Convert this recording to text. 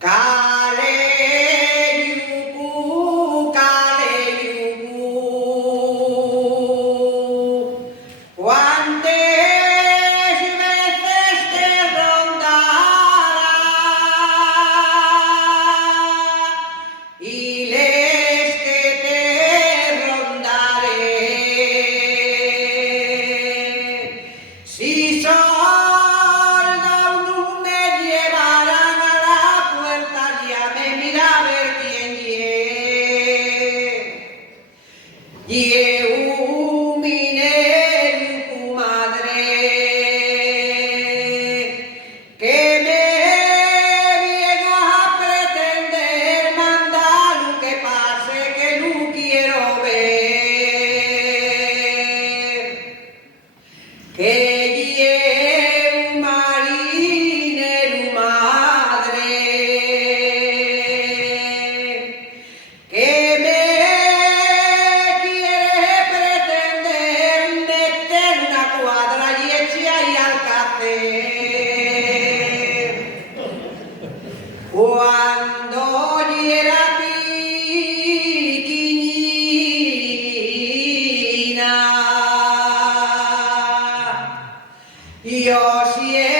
Kaleyuku, kaleyuku, cuántas veces te rondará y les que te rondaré. Si soldado no me llevarán a la puerta, ya me mira a ver quién y minero madre que me viene a pretender mandar lo que pase que no quiero ver que marinero madre que me quiere pretender meter una cuadra y eche ahí al café. Cuando yo era piquiñina, yo siempre